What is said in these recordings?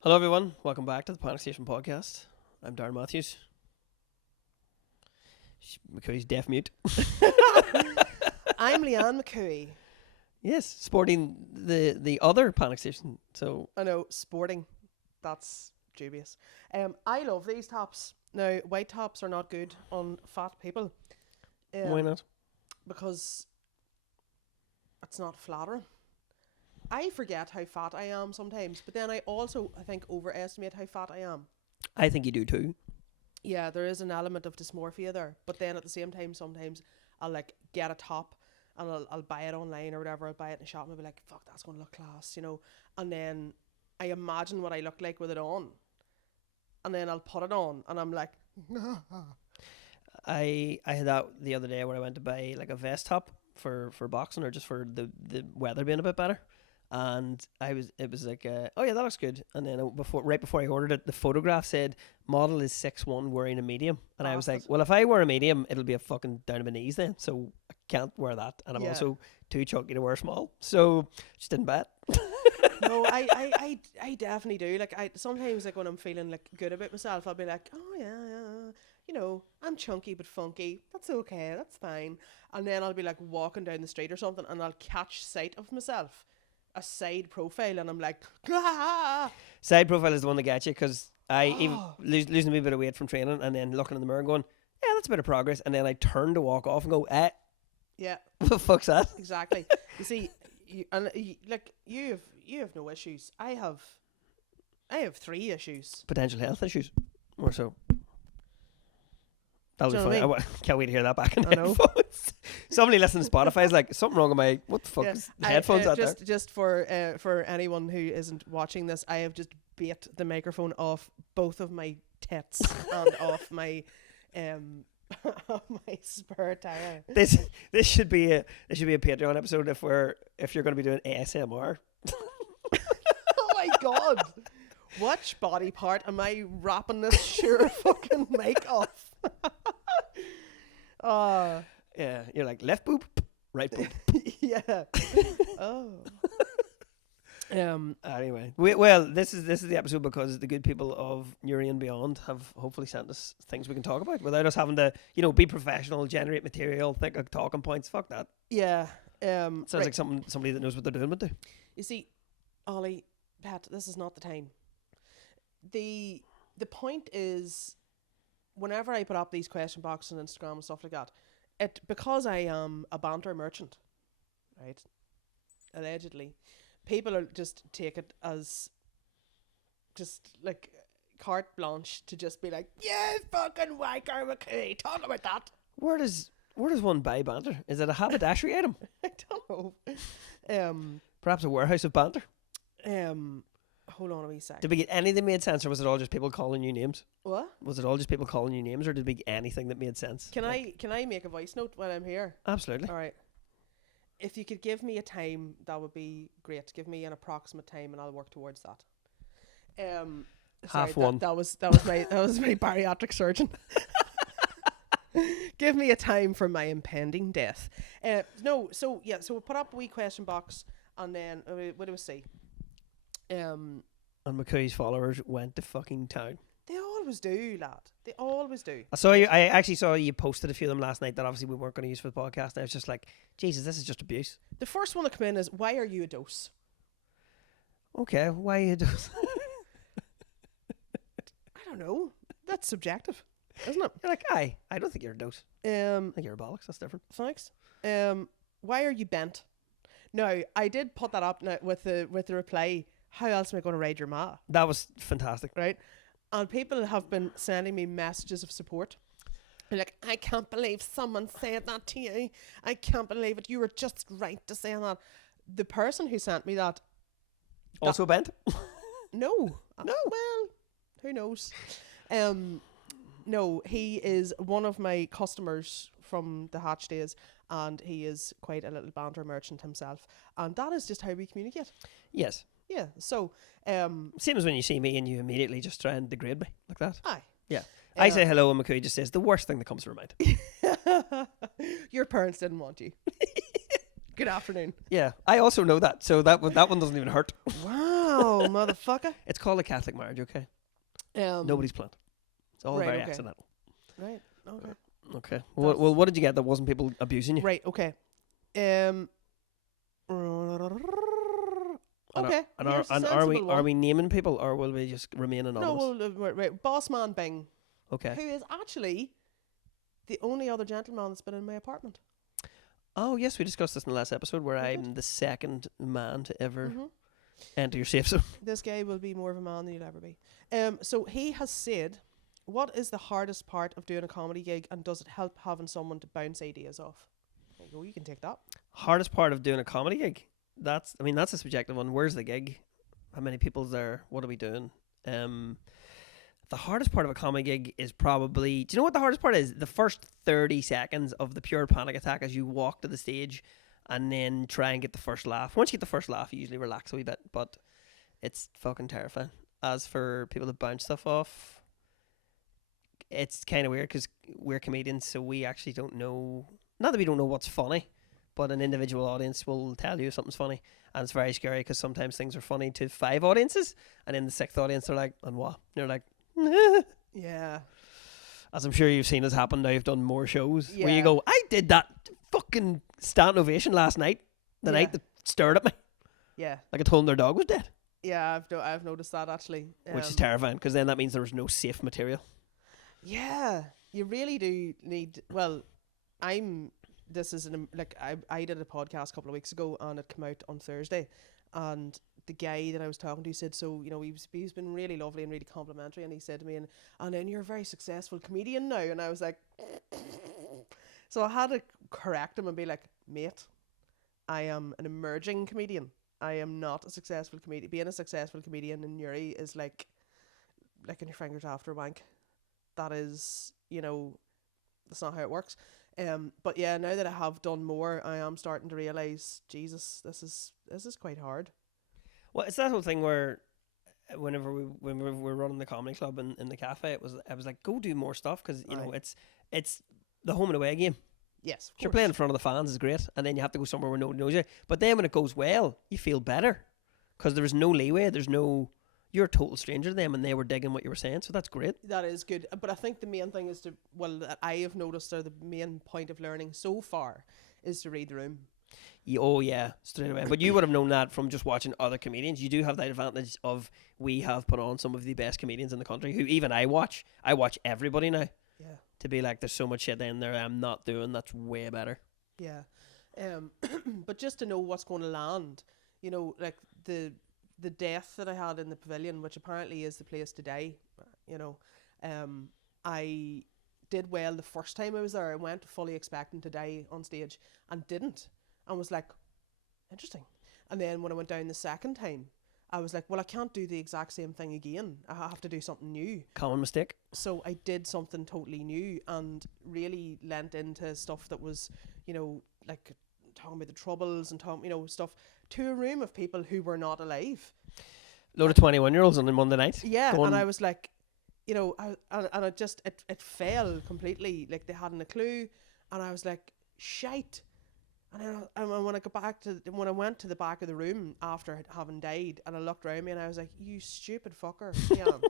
Hello, everyone. Welcome back to the Panic Station podcast. I'm Darren Matthews. McCoy's deaf mute. I'm Leanne McCooey. Yes, sporting the other Panic Station. So I know, sporting. That's dubious. I love these tops. Now, white tops are not good on fat people. why not? Because it's not flattering. I forget how fat I am sometimes, but then I think, overestimate how fat I am. I think you do too. Yeah, there is an element of dysmorphia there. But then at the same time, sometimes I'll like get a top and I'll buy it online or whatever. I'll buy it in a shop and I'll be like, fuck, that's going to look class, And then I imagine what I look like with it on. And then I'll put it on and I'm like, I had that the other day where I went to buy like a vest top for boxing or just for the weather being a bit better. And it was like, oh yeah, that looks good. And then right before I ordered it, the photograph said model is 6'1", wearing a medium. And I was like, well, if I wear a medium, it'll be a fucking down to my knees then. So I can't wear that. And I'm also too chunky to wear small. So just didn't buy it. No, I definitely do. Like sometimes like when I'm feeling like good about myself, I'll be like, oh yeah, I'm chunky but funky. That's okay. That's fine. And then I'll be like walking down the street or something, and I'll catch sight of myself, a side profile, and I'm like, ah! Side profile is the one that gets you, because I even losing a wee bit of weight from training and then looking in the mirror and going, yeah, that's a bit of progress. And then I turn to walk off and go, Yeah, what the fuck's that? exactly. You see, you have no issues. I have 3 issues. Potential health issues, or so. That'll be Do you funny. know what I Can't wait to hear that back in the I know. headphones. Somebody listening to Spotify is like, something wrong with my, what the fuck is the headphones out there? Just for anyone who isn't watching this, I have just bait the microphone off both of my tits and off my off my spare tire. This should be a Patreon episode if you're going to be doing ASMR. Oh my god! Which body part am I wrapping this sure fucking mic off? Yeah, you're like left boob, right boob. Yeah. Oh. Anyway, well, this is the episode because the good people of Nuri and Beyond have hopefully sent us things we can talk about without us having to, be professional, generate material, think of talking points. Fuck that. Yeah. Sounds like somebody that knows what they're doing would do. You see, Ollie, Pat, this is not the time. The point is, whenever I put up these question boxes on Instagram and stuff like that, because I am a banter merchant, right? Allegedly, people are just take it as just like carte blanche to just be like, yeah, fucking wanker McKay, talk about that. Where does one buy banter? Is it a haberdashery item? I don't know. Perhaps a warehouse of banter? Hold on a wee sec. Did we get anything that made sense, or was it all just people calling you names? What? Was it all just people calling you names, or did we get anything that made sense? Can I make a voice note while I'm here? Absolutely. All right. If you could give me a time, that would be great. Give me an approximate time, and I'll work towards that. Half one. That was my bariatric surgeon. Give me a time for my impending death. So we'll put up a wee question box, and then what do we say? And McCoy's followers went to fucking town. They always do, lad. They always do. I actually saw you posted a few of them last night that obviously we weren't going to use for the podcast. And I was just like, Jesus, this is just abuse. The first one to come in is, why are you a dose? Okay, why are you a dose? I don't know. That's subjective, isn't it? You're like, I don't think you're a dose. I think you're a bollocks. That's different. Thanks. Why are you bent? Now, I did put that up now with the reply. How else am I going to ride your ma? That was fantastic. Right? And people have been sending me messages of support. They're like, I can't believe someone said that to you. I can't believe it. You were just right to say that. The person who sent me that... Also bent? No. No. Well, who knows? No, he is one of my customers from the Hatch days, and he is quite a little banter merchant himself. And that is just how we communicate. Yes. Yeah, so... Same as when you see me and you immediately just try and degrade me like that. Aye. Yeah. I say hello and McCoy just says the worst thing that comes to her mind. Your parents didn't want you. Good afternoon. Yeah. I also know that, so that one doesn't even hurt. Wow. Wow, motherfucker. It's called a Catholic marriage, okay? Nobody's planned. It's all right, very okay. accidental. Right. Okay. Okay. Well, what did you get that wasn't people abusing you? Right. Okay. Okay. And Here's a are sensible we one. naming people, or will we just remain No, anonymous? right. Boss man Bing, Okay. who is actually the only other gentleman that's been in my apartment. Oh yes, we discussed this in the last episode where We I'm did. the second man to ever Mm-hmm. enter your safe zone. This guy will be more of a man than you'll ever be. So he has said, what is the hardest part of doing a comedy gig, and does it help having someone to bounce ideas off? There you go, you can take that. Hardest part of doing a comedy gig? That's a subjective one. Where's the gig? How many people's there? What are we doing? The hardest part of a comedy gig is probably... Do you know what the hardest part is? The first 30 seconds of the pure panic attack as you walk to the stage and then try and get the first laugh. Once you get the first laugh, you usually relax a wee bit, but it's fucking terrifying. As for people to bounce stuff off, it's kind of weird because we're comedians, so we actually don't know... Not that we don't know what's funny, but an individual audience will tell you something's funny. And it's very scary because sometimes things are funny to 5 audiences, and in the 6th audience, they're like, and what? And they're like... Yeah. As I'm sure you've seen has happened now, you've done more shows where Yeah. you go, I did that fucking standing ovation last night, the Yeah. night that stared at me Yeah. like I told them their dog was dead, Yeah, I've noticed that actually. which is terrifying because then that means there was no safe material. Yeah, you really do need. Well, This is I did a podcast a couple of weeks ago, and it came out on Thursday, and the guy that I was talking to said, so he's been really lovely and really complimentary, and he said to me, and then you're a very successful comedian now, and I was like, so I had to correct him and be like, mate, I am an emerging comedian. I am not a successful comedian. Being a successful comedian in Uri is like licking your fingers after a wank. That is, that's not how it works. But yeah, now that I have done more, I am starting to realise, Jesus, this is quite hard. Well, it's that whole thing where whenever we were running the comedy club in the cafe, I was like, go do more stuff because it's the home and away game. Yes, of Sure, course. playing in front of the fans is great, and then you have to go somewhere where nobody knows you. But then when it goes well, you feel better because there is no leeway. You're a total stranger to them, and they were digging what you were saying, so that's great. That is good. But I think the main thing is that I have noticed, or the main point of learning so far is to read the room. Yeah, straight away. But you would have known that from just watching other comedians. You do have that advantage of we have put on some of the best comedians in the country who even I watch. I watch everybody now. Yeah. To be like, there's so much shit in there I'm not doing that's way better. Yeah. But just to know what's going to land, like the death that I had in the pavilion, which apparently is the place to die, I did well the first time I was there. I went fully expecting to die on stage and didn't, and was like, interesting. And then when I went down the second time, I was like, well, I can't do the exact same thing again. I have to do something new. Common mistake. So I did something totally new and really lent into stuff that was, like talking about the Troubles and talking, stuff to a room of people who were not alive. Load of 21-year-olds on a Monday night. Yeah, going, and I was like, and it fell completely. Like they hadn't a clue, and I was like, shite. And when I went to the back of the room after having died, and I looked around me, and I was like, you stupid fucker, Ian.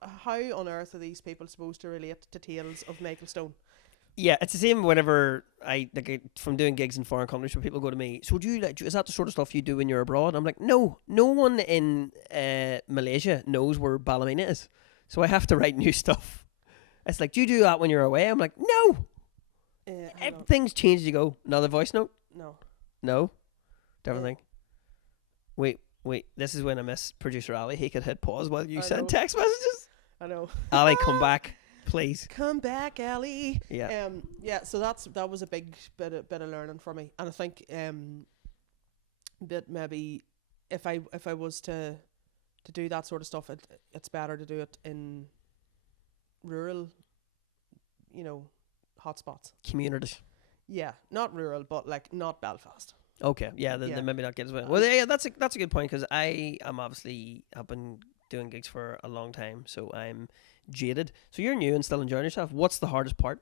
How on earth are these people supposed to relate to tales of Michael Stone? Yeah, it's the same whenever from doing gigs in foreign countries where people go to me, so is that the sort of stuff you do when you're abroad? I'm like, no one in Malaysia knows where Ballymena is, so I have to write new stuff. It's like, do you do that when you're away? I'm like, no. Things change as you go. Another voice note? No? Different thing. Wait, this is when I miss producer Ali. He could hit pause while you send text messages. I know. Ali, come back, please. Come back, Ali. Yeah. So that was a big bit of learning for me, and I think that maybe if I was to do that sort of stuff, it's better to do it in rural, hotspots. Communities. Yeah, not rural, but like not Belfast. Okay, yeah, then maybe not get as well. Well, yeah, that's a good point because I am obviously have been doing gigs for a long time, so I'm jaded. So you're new and still enjoying yourself. What's the hardest part?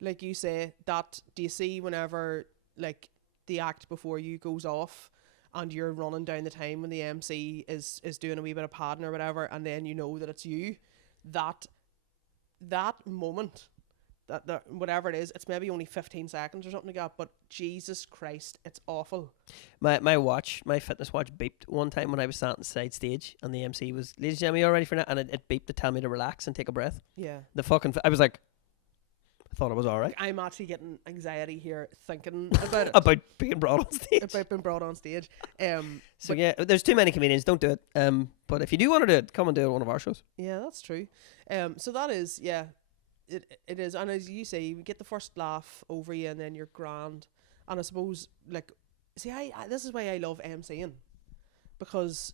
Like you say, do you see whenever like the act before you goes off and you're running down the time when the MC is doing a wee bit of padding or whatever, and then you know that it's you, that moment, that whatever it is, it's maybe only 15 seconds or something like that, but Jesus Christ, it's awful. My fitness watch beeped one time when I was sat on side stage and the MC was, ladies and gentlemen, you all ready for that? And it beeped to tell me to relax and take a breath. Yeah. I was like, I thought it was alright. I'm actually getting anxiety here thinking about it. About being brought on stage. About being brought on stage. So yeah, there's too many comedians, don't do it. But if you do want to do it, come and do it at one of our shows. Yeah, that's true. So that is, yeah, it is. And as you say, you get the first laugh over you and then you're grand. And I suppose, like, see, I this is why I love MCing, because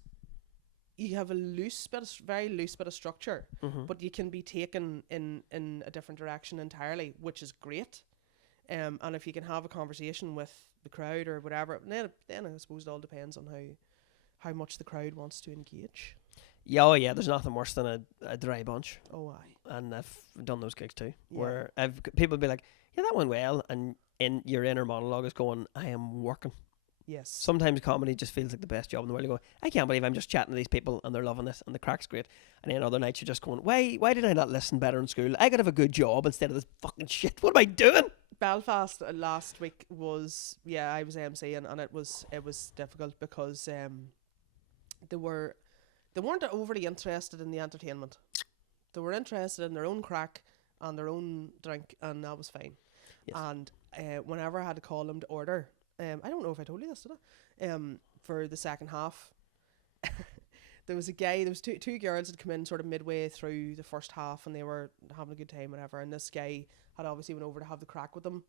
you have a very loose bit of structure, but you can be taken in a different direction entirely, which is great. And if you can have a conversation with the crowd or whatever, then I suppose it all depends on how much the crowd wants to engage. Yeah, oh yeah, there's nothing worse than a dry bunch. Oh, aye. And I've done those gigs too, Yeah. where people be like, yeah, that went well, and in your inner monologue is going, I am working. Yes. Sometimes comedy just feels like the best job in the world. You go, I can't believe I'm just chatting to these people and they're loving this and the crack's great. And then other nights you're just going, why did I not listen better in school? I could have a good job instead of this fucking shit. What am I doing? Belfast last week was, yeah, I was MCing, and it was difficult because they weren't overly interested in the entertainment. They were interested in their own crack and their own drink, and that was fine. Yes. And whenever I had to call them to order, I don't know if I told you this, did I? For the second half, there was two girls that come in sort of midway through the first half, and they were having a good time, whatever. And this guy had obviously went over to have the crack with them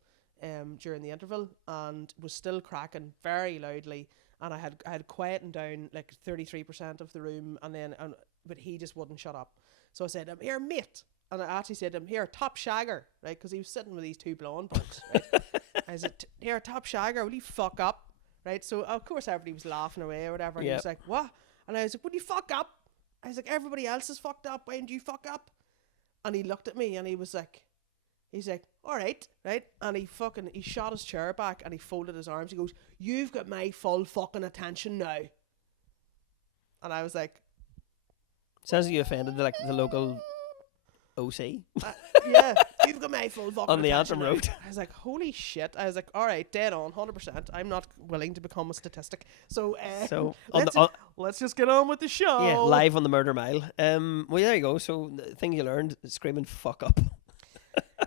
during the interval, and was still cracking very loudly. And I had quietened down like 33% of the room, but he just wouldn't shut up. So I said, "Here, mate," and I actually said to him, "Here, top shagger," right? Because he was sitting with these two blonde punks, right? I said, "Here, top shagger, will you fuck up?" Right? So of course everybody was laughing away or whatever, and he was like, "What?" And I was like, "Will you fuck up?" I was like, "Everybody else is fucked up. When do you fuck up?" And he looked at me and he's like, "All right," right? And he shot his chair back and he folded his arms. He goes, "You've got my full fucking attention now." And I was like, Sounds like you offended the local OC yeah, "You've got my full fucking on the attention Antrim now." Road. I was like, holy shit. I was like, all right, dead on, 100%. I'm not willing to become a statistic. So, So let's just get on with the show. yeah, live on the Murder Mile. Well, there you go. So the thing you learned, screaming "fuck up"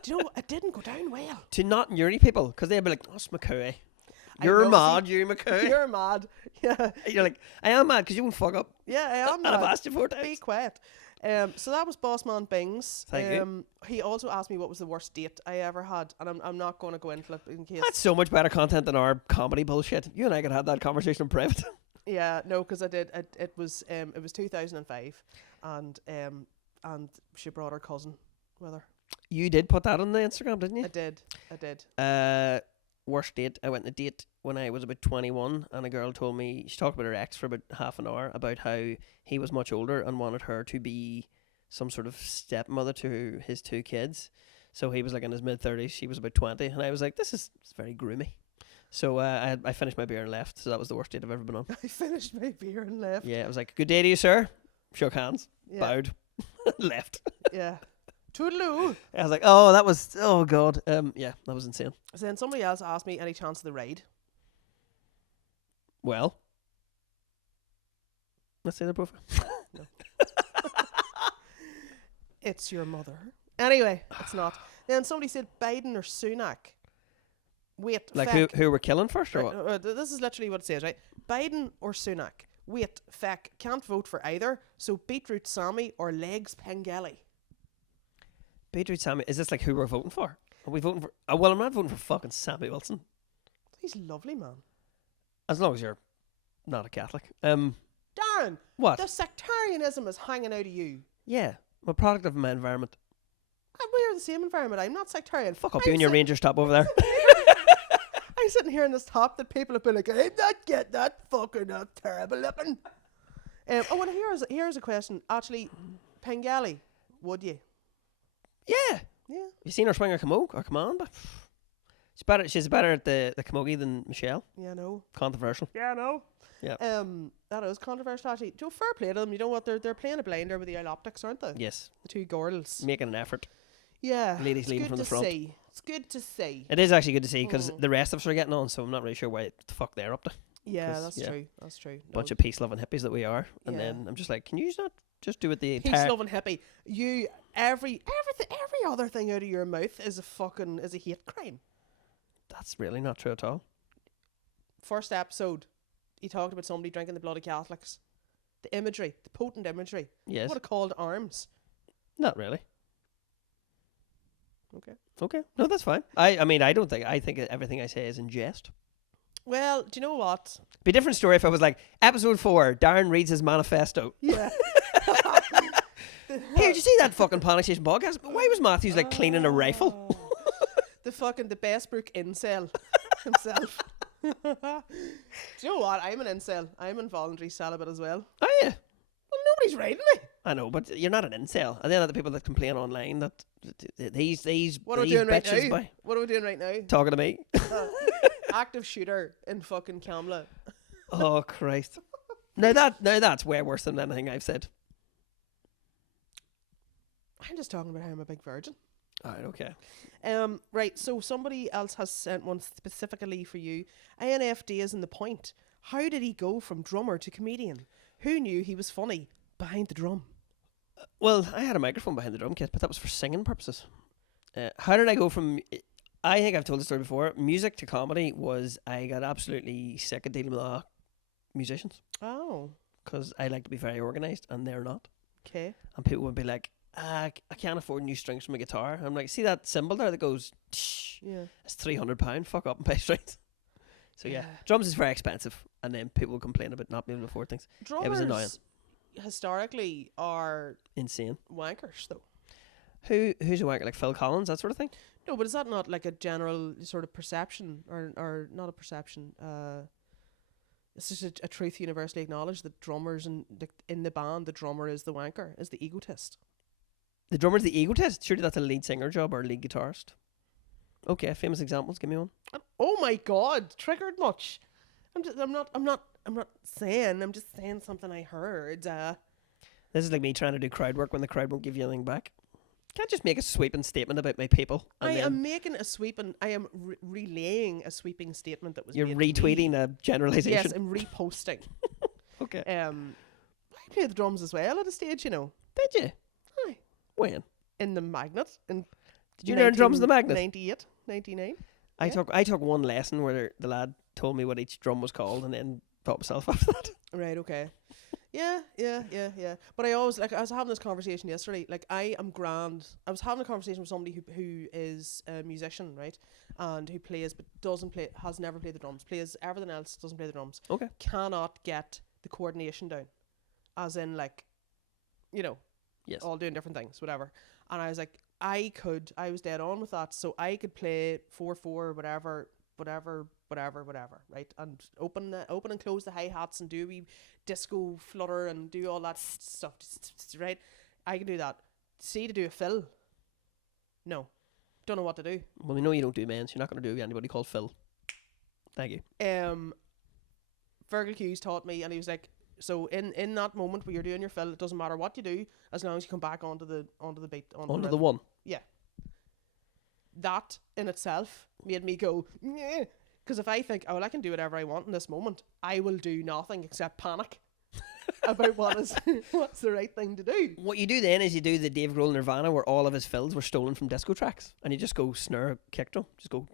Do you know what? It didn't go down well. to not Newry people, because they'd be like, "Oh, it's McCoy. I You're know, mad, you McCoy." You're mad. Yeah. You're like, "I am mad because you won't fuck up." Yeah, I am And I've mad. asked you 4 Be times. quiet. So that was Bossman Bings. Thank you. He also asked me what was the worst date I ever had, and I'm not going to go into it in case. That's so much better content than our comedy bullshit. You and I could have that conversation in private. Yeah, no, because I did. It was 2005, and she brought her cousin with her. You did put that on the Instagram, didn't you? I did. Worst date. I went on a date when I was about 21, and a girl told me, she talked about her ex for about half an hour about how he was much older and wanted her to be some sort of stepmother to his 2 kids. So he was like in his mid-30s, she was about 20, and I was like, it's very groomy. So I finished my beer and left. So that was the worst date I've ever been on. I finished my beer and left. Yeah, I was like, "Good day to you, sir." Shook hands, Yeah. bowed, left. Yeah. Toodaloo. I was like, "Oh, that was, oh god." Yeah, that was insane. So then somebody else asked me any chance of the ride. Well, let's say their profile. It's your mother. Anyway, it's not. Then somebody said Biden or Sunak. Wait, Like feck. who we're killing first or Right, what? this is literally what it says, right? Biden or Sunak. Wait, feck. Can't vote for either. So Beetroot Sammy or Legs Pengelly. Beatrice Sammy. Is this like who we're voting for? Are we voting for? Well, I'm not voting for fucking Sammy Wilson. He's lovely, man. As long as you're not a Catholic. Darren, What? the sectarianism is hanging out of you. Yeah, I'm a product of my environment. And we're the same environment. I'm not sectarian. Fuck up you and your Rangers top over there. I'm sitting here in this top that people have been like, I'm not getting that fucking terrible looking. Here's a question. Actually, Pengelly, would you? Yeah. Yeah. You seen her swing her command? But She's better at the camogie than Michelle. Yeah, no. Controversial. Yeah, no. Yeah. That is controversial actually. Do fair play to them. You know what? They're playing a blinder with the eye optics, aren't they? Yes. The two girls. Making an effort. Yeah. Ladies leading from the front. It's good to see. It is actually good to see because the rest of us are getting on, so I'm not really sure why the fuck they're up to. Yeah, that's true. That's true. Bunch of peace loving hippies that we are, and then I'm just like, can you not just do it the entire peace loving hippie? You every other thing out of your mouth is a hate crime. That's really not true at all. First episode, he talked about somebody drinking the blood of Catholics. The imagery, the potent imagery. Yes. What a call to arms. Not really. Okay. No, that's fine. I think everything I say is in jest. Well, do you know what? Be a different story if I was like, episode 4, Darren reads his manifesto. Yeah. Hey, did you see that fucking Panic Station podcast? Why was Matthews like cleaning a rifle? The Bestbrook incel himself. Do you know what? I'm an incel. I'm involuntary celibate as well. Oh yeah. Well, nobody's writing me. I know, but you're not an incel. And then the people that complain online that these what are we doing right now? By what are we doing right now? talking to me. Active shooter in fucking Camla. Oh Christ! Now that's way worse than anything I've said. I'm just talking about how I'm a big virgin. Alright, okay. Right, so somebody else has sent one specifically for you. INFD is in the point. How did he go from drummer to comedian? Who knew he was funny behind the drum? Well, I had a microphone behind the drum kit, but that was for singing purposes. How did I go from... I think I've told the story before. Music to comedy was... I got absolutely sick of dealing with musicians. Oh. Because I like to be very organised, and they're not. Okay. And people would be like, I can't afford new strings for my guitar. I'm like, see that cymbal there that goes... Tsh, yeah. It's £300. Fuck up and pay strings. So yeah, drums is very expensive, and then people would complain about not being able to afford things. Drummers it was annoying. Historically are insane wankers though. Who's a wanker? Like Phil Collins, that sort of thing? No, but is that not like a general sort of perception, or not a perception? It's just a truth universally acknowledged that drummers in the band, the drummer is the wanker, is the egotist. The drummer's the egotist? Surely that's a lead singer job or a lead guitarist. Okay, famous examples. Give me one. Oh my God, triggered much. I'm not saying. I'm just saying something I heard. This is like me trying to do crowd work when the crowd won't give you anything back. Can't just make a sweeping statement about my people. I am making a sweeping. I am relaying a sweeping statement that was. You're retweeting a generalization. Yes, I'm reposting. Okay. I played the drums as well at a stage, you know. Did you? Aye. When? In the Magnet. Did you learn drums in the Magnet? 98, 99. I took one lesson where the lad told me what each drum was called, and then taught myself after that. Right. Okay. Yeah. But I always I was having this conversation yesterday. Like, I am grand. I was having a conversation with somebody who is a musician, right, and who plays but has never played the drums. Plays everything else, doesn't play the drums. Okay. Cannot get the coordination down, as in like, you know, yes, all doing different things, whatever. And I was like, I was dead on with that, so I could play 4/4, whatever, right, and open and close the hi hats and do a wee disco flutter and do all that stuff, right? I can do that. See, to do a fill, no, don't know what to do. Well, we know you don't do men, so you're not going to do anybody called Phil. Thank you. Virgil Hughes taught me, and he was like, so in that moment where you're doing your fill, it doesn't matter what you do as long as you come back onto the beat, onto the one. Yeah. That in itself made me go, yeah. Because if I think, oh, well, I can do whatever I want in this moment, I will do nothing except panic about what's the right thing to do. What you do then is you do the Dave Grohl Nirvana where all of his fills were stolen from disco tracks, and you just go snare, kick drum, just go.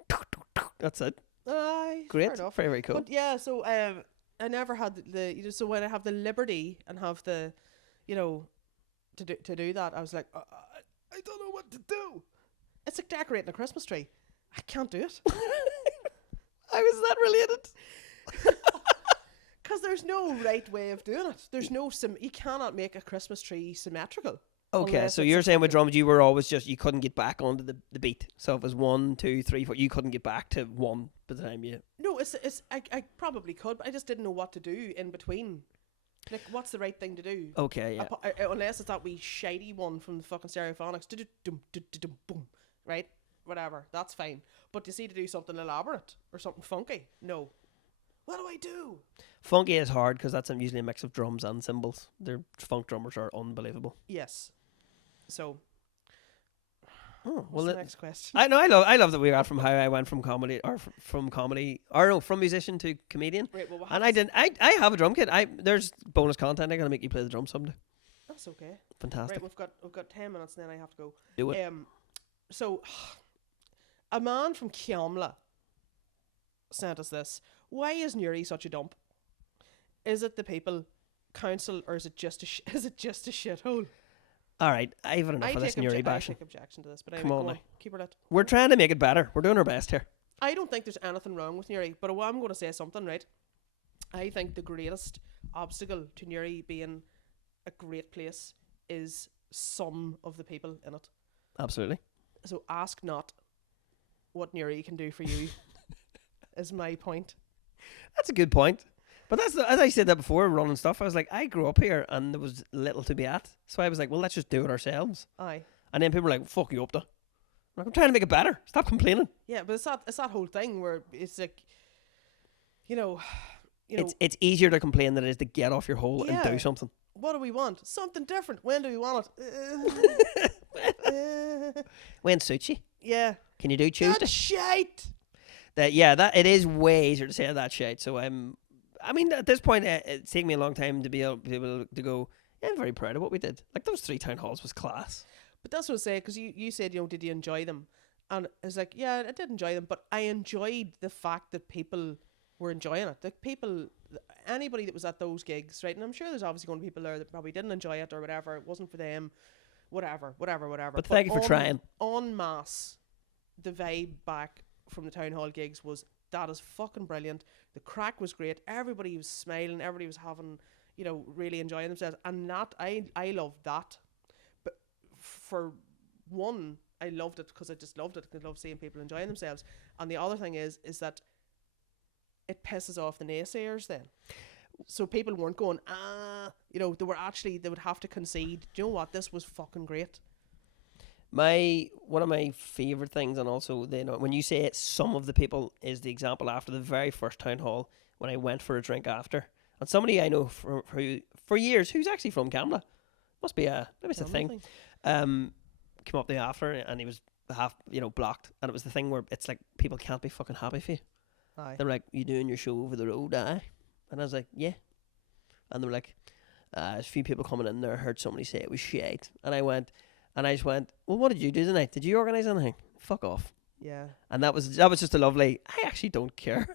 That's it. Aye, great, fair enough. Very, very cool. But yeah, so I never had so when I have the liberty and have the, to do that, I was like, I don't know what to do. It's like decorating a Christmas tree. I can't do it. How is that related? Because there's no right way of doing it. There's no you cannot make a Christmas tree symmetrical. Okay, so you're saying with drums you were always you couldn't get back onto the beat. So if it was 1, 2, 3, 4, you couldn't get back to 1 by the time you... No, I probably could, but I just didn't know what to do in between. Like, what's the right thing to do? Okay, yeah. Unless it's that wee shady one from the fucking Stereophonics. Boom. Right? whatever, that's fine. But you see, to do something elaborate or something funky, no. What do I do? Funky is hard because that's usually a mix of drums and cymbals. Their funk drummers are unbelievable. Yes. So, Oh, what's well, the next question? I know. I love that we got from how I went from comedy or from comedy or no, from musician to comedian. Right, well, we'll And have I didn't. I have a drum kit. There's bonus content. I'm gonna make you play the drum someday. That's okay. Fantastic. Right, we've got 10 minutes and then I have to go. Do it. So, a man from Kiamla sent us this. Why is Newry such a dump? Is it the people, council, or is it just is it just a shithole? All right, I've had enough of this Newry I bashing. take objection to this, but Come anyway, on go now. on. Keep it at. We're trying to make it better. We're doing our best here. I don't think there's anything wrong with Newry, but I'm going to say something, right? I think the greatest obstacle to Newry being a great place is some of the people in it. Absolutely. So ask not what Newry can do for you, is my point. That's a good point. But as I said that before, running stuff, I was like, I grew up here and there was little to be at. So I was like, well, let's just do it ourselves. Aye. And then people were like, fuck you up to. I'm trying to make it better. Stop complaining. Yeah, but it's that whole thing where it's like, you know, It's easier to complain than it is to get off your hole and Yeah. do something. what do we want? Something different. When do we want it? When suits you. Yeah. Can you do Tuesday? That's shite. That it is way easier to say that shit. So I mean, at this point, it's taken me a long time to be able to go. Yeah, I'm very proud of what we did. Like those 3 town halls was class. But that's what I say, because you said, did you enjoy them? And I was like, yeah, I did enjoy them, but I enjoyed the fact that people were enjoying it. Like anybody that was at those gigs, right? And I'm sure there's obviously going to be people there that probably didn't enjoy it or whatever. It wasn't for them, whatever. But thank you for trying. En masse, the vibe back from the town hall gigs was, that is fucking brilliant. The crack was great. Everybody was smiling. Everybody was having, really enjoying themselves. And that, I loved that. But for one, I loved it because I just loved it. I love seeing people enjoying themselves. And the other thing is that it pisses off the naysayers then. So people weren't going, they would have to concede. Do you know what? This was fucking great. One of my favourite things, and also when you say it, some of the people, is the example after the very first town hall when I went for a drink after, and somebody I know for years who's actually from Camla, must be maybe it's a thing, came up there after and he was half blocked, and it was the thing where it's like people can't be fucking happy for you. Aye. They're like, you doing your show over the road, aye? And I was like, yeah. And they were like, there's a few people coming in there, I heard somebody say it was shit, and I just went, well, what did you do tonight? Did you organise anything? Fuck off. Yeah. And that was just a lovely, I actually don't care.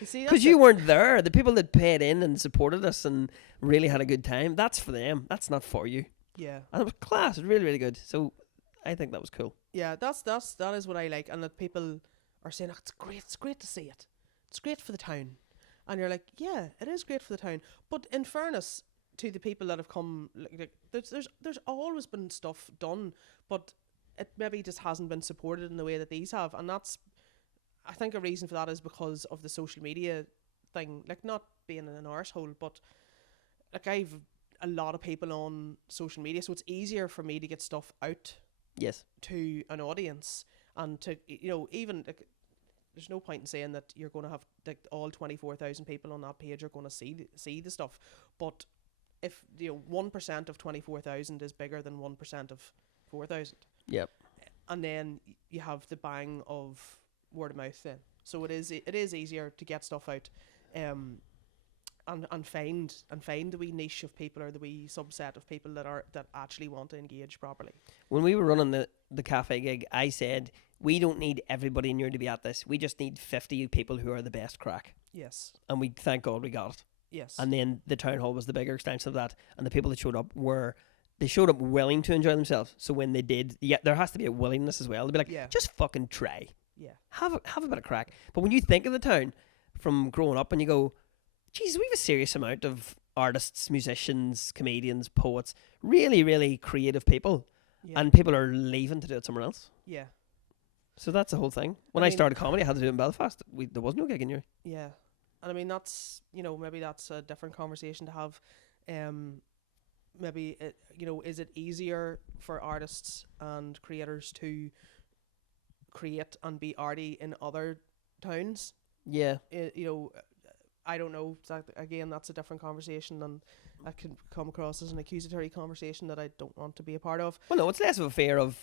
You see, Because you weren't there. The people that paid in and supported us and really had a good time, that's for them. That's not for you. Yeah. And it was class. It was really, really good. So I think that was cool. Yeah, that is what I like. And that people are saying, it's great to see it. It's great for the town. And you're like, yeah, it is great for the town. But in fairness to the people that have come, there's always been stuff done, but it maybe just hasn't been supported in the way that these have. And that's, I think a reason for that is because of the social media thing. Like, not being an arsehole, but like I've a lot of people on social media, so it's easier for me to get stuff out Yes. to an audience, and to even like, there's no point in saying that you're going to have like all 24,000 people on that page are going to see the stuff, but if 1% of 24,000 is bigger than 1% of 4,000, Yep. and then you have the bang of word of mouth then, so it is easier to get stuff out, and find the wee niche of people, or the wee subset of people that actually want to engage properly. When we were running the cafe gig, I said, we don't need everybody in here to be at this. We just need 50 people who are the best crack. Yes. And we thank God we got it. Yes. And then the town hall was the bigger extension of that. And the people that showed up they showed up willing to enjoy themselves. So when they did, there has to be a willingness as well. They'd be like, just fucking try. Yeah. Have a bit of crack. But when you think of the town from growing up and you go, geez, we have a serious amount of artists, musicians, comedians, poets, really, really creative people. Yeah. And people are leaving to do it somewhere else. Yeah. So that's the whole thing. When I started comedy, I had to do it in Belfast. There was no gig in Newry. Yeah. And I mean, that's, maybe that's a different conversation to have. Maybe, is it easier for artists and creators to create and be arty in other towns. Yeah. You know, I don't know. Again, that's a different conversation, and that could come across as an accusatory conversation that I don't want to be a part of. Well, no, it's less of a fear of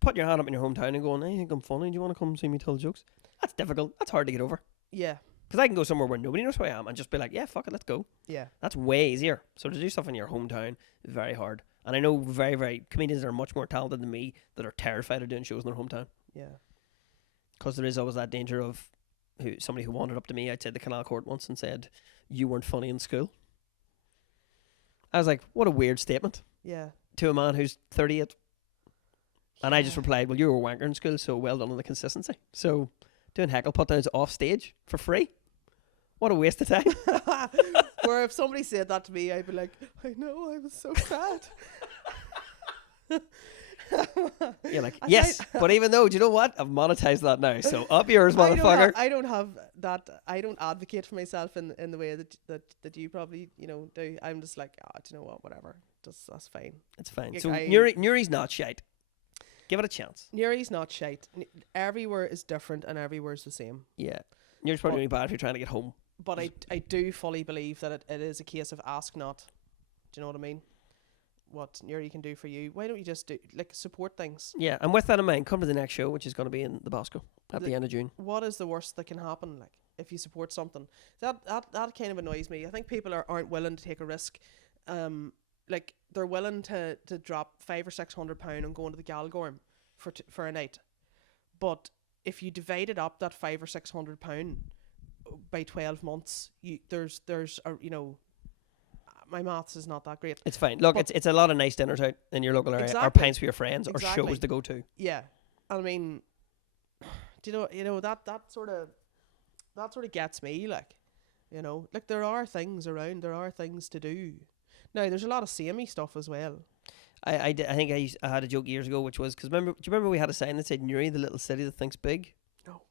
putting your hand up in your hometown and going, "Hey, I think I'm funny. Do you want to come see me tell jokes?" That's difficult. That's hard to get over. Yeah. Because I can go somewhere where nobody knows who I am and just be like, "Yeah, fuck it, let's go." Yeah. That's way easier. So to do stuff in your hometown is very hard. And I know very comedians that are much more talented than me that are terrified of doing shows in their hometown. Yeah. Because there is always that danger of somebody who wandered up to me outside the Canal Court once and said, "You weren't funny in school." I was like, what a weird statement Yeah. to a man who's 38. And I just replied, well, you were a wanker in school, so well done on the consistency. So doing heckle put downs off stage for free? What a waste of time. Where if somebody said that to me, I'd be like, I know, I was so sad. You're like, yes, but even though, do you know what? I've monetized that now, so up yours, motherfucker. I don't have that. I don't advocate for myself in the way that you probably do. I'm just like, do you know what? Whatever. That's fine. It's fine. Like So Nuri's not shite. Give it a chance. Nuri's not shite. Everywhere is different and everywhere's the same. Yeah. Nuri's probably only bad if you're trying to get home. But I do fully believe that it is a case of ask not. Do you know what I mean? What Nuri can do for you. Why don't you just support things? Yeah, and with that in mind, come to the next show, which is going to be in the Bosco at the end of June. What is the worst that can happen? Like, if you support something, that kind of annoys me. I think people aren't willing to take a risk. Like they're willing to drop £500 or £600 on going to the Galgorm for a night, but if you divided up that £500 or £600 by 12 months, there's my maths is not that great. It's fine. Look, it's a lot of nice dinners out in your local area, Exactly. or pints with your friends, or Exactly. shows to go to. Yeah, I mean, do you know that sort of gets me, like there are things around, there are things to do. Now there's a lot of samey stuff as well. I think I had a joke years ago, which was, do you remember we had a sign that said Newry, the little city that thinks big? No.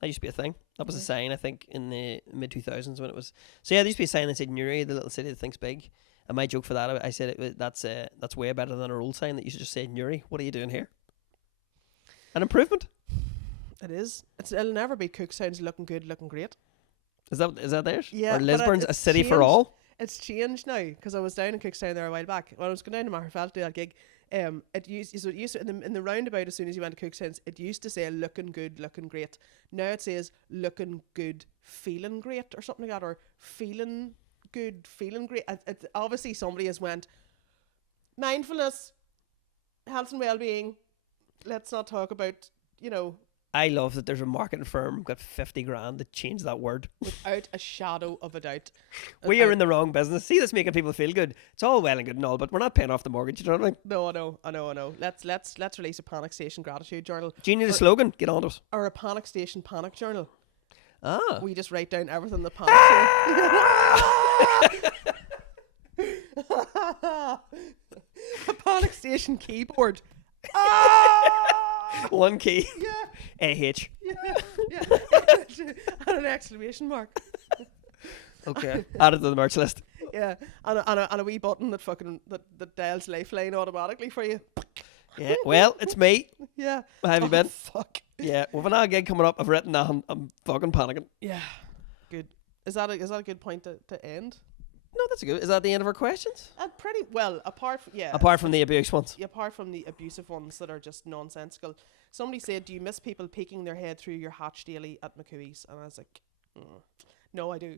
That used to be a thing. That was a sign, I think, in the mid 2000s when it was. So yeah, there used to be a sign that said Newry, the little city that thinks big. And my joke for that, I said that's way better than our old sign that used to just say Newry. What are you doing here? An improvement. It is. It'll never be Cookstown's looking good, looking great. Is that theirs? Yeah. Or Lisburn's a city changed. for all? It's changed now, because I was down in Cookstown there a while back. When I was going down to Magherafelt to do that gig, it used to in the roundabout as soon as you went to Cookstown, it used to say looking good, looking great. Now it says looking good, feeling great, or something like that, or feeling good, feeling great. Obviously somebody has went mindfulness, health and well-being. Let's not talk about I love that there's a marketing firm got 50 grand to change that word. without a shadow of a doubt. We are in the wrong business. See this making people feel good. It's all well and good and all, but we're not paying off the mortgage, you know what I mean? No, I know. Let's release a Panic Station gratitude journal. Do you need a slogan? Get on to us. Or a Panic Station panic journal. Ah. We just write down everything the panic station. A Panic Station keyboard. One key. Yeah. AH. Yeah. And an exclamation mark. Okay. Add it to the merch list. Yeah. And a wee button that dials Lifeline automatically for you. Yeah. Well, it's me. Yeah. How have you been? Fuck. Yeah. With another gig coming up, I've written that. I'm fucking panicking. Yeah. Good. Is that a good point to end? No, that's good. Is that the end of our questions? Pretty well, apart from the abuse ones. apart from the abusive ones that are just nonsensical. Somebody said, do you miss people peeking their head through your hatch daily at McCooey's? And I was like, no, I do.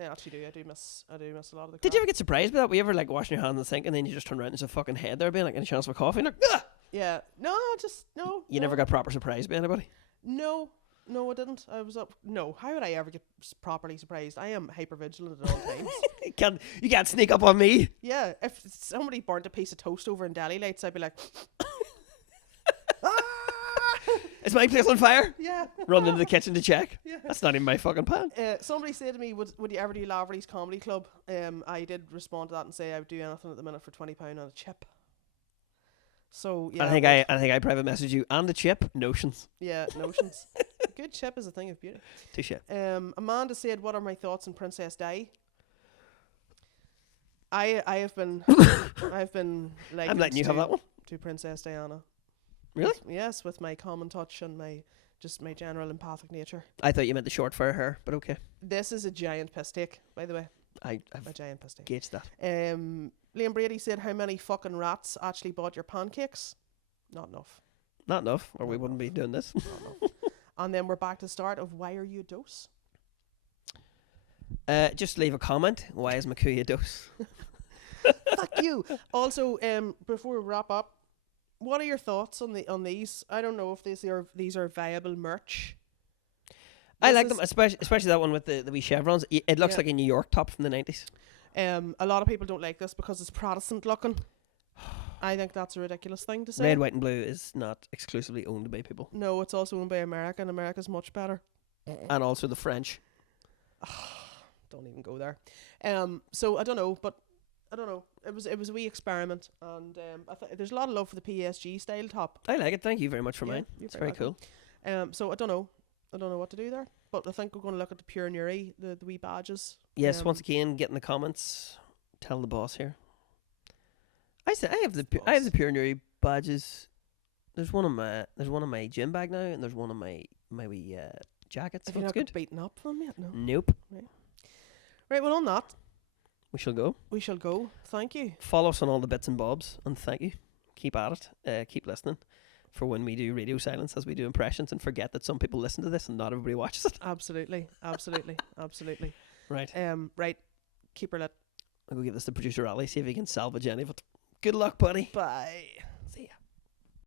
I actually do. I do miss a lot of the Did you ever get surprised by that? Were you ever like washing your hands in the sink and then you just turn around and there's a fucking head there being like, any chance for coffee? And like, ah! Yeah. No, just no. You never got proper surprised by anybody? No, I didn't. I was up. No, how would I ever get properly surprised? I am hyper vigilant at all times. You can't sneak up on me. Yeah, if somebody burnt a piece of toast over in deli lights, I'd be like, Is my place on fire? yeah. Run into the kitchen to check. Yeah. That's not even my fucking pan. Somebody said to me, would you ever do Lavery's Comedy Club? I did respond to that and say I would do anything at the minute for £20 on a chip. So yeah, I think I private messaged you and the chip notions. Yeah, notions. A good chip is a thing of beauty. Touche. Amanda said, "What are my thoughts on Princess Di?" I have been I've been like I'm letting you have that one. to Princess Diana. Really? Yes, with my common touch and my general empathic nature. I thought you meant the short for her hair, but okay. This is a giant piss take, by the way. I've A giant piss take. gauged that. Liam Brady said, "How many fucking rats actually bought your pancakes?" Not enough. Not enough, or we Not wouldn't be enough. doing this. Not enough. And then we're back to the start of why are you a dose? Just leave a comment. Why is McCoo a dose? Fuck you. Also, before we wrap up, what are your thoughts on these? I don't know if these are viable merch. I This like is- them, especially that one with the wee chevrons. It looks Yeah. like a New York top from the 90s. A lot of people don't like this because it's Protestant looking. I think that's a ridiculous thing to say. Red, white, and blue is not exclusively owned by people, No, it's also owned by America, and America's much better. and also the French. Don't even go there. So I don't know, but I don't know. It was a wee experiment, and there's a lot of love for the PSG style top. I like it. Thank you very much for Yeah, mine. you're It's very welcome. cool. So I don't know. I don't know what to do there, but I think we're going to look at the Pure Nuri, the wee badges. Yes, once again, get in the comments. Tell the boss here. I have the Boss. Pure Nuri badges. There's one on my gym bag now, and there's one on my wee jackets. Have you Looks not good. got beaten up from yet? No. Nope. Right. Well, on that, We shall go. we shall go. Thank you. Follow us on all the bits and bobs, and thank you. Keep at it. Keep listening for when we do radio silence, as we do impressions, and forget that some people listen to this and not everybody watches it. Absolutely. Absolutely. Right. Right. Keep her lit. I'll go give this to producer Ali, see if he can salvage any of it. Good luck, buddy. Bye.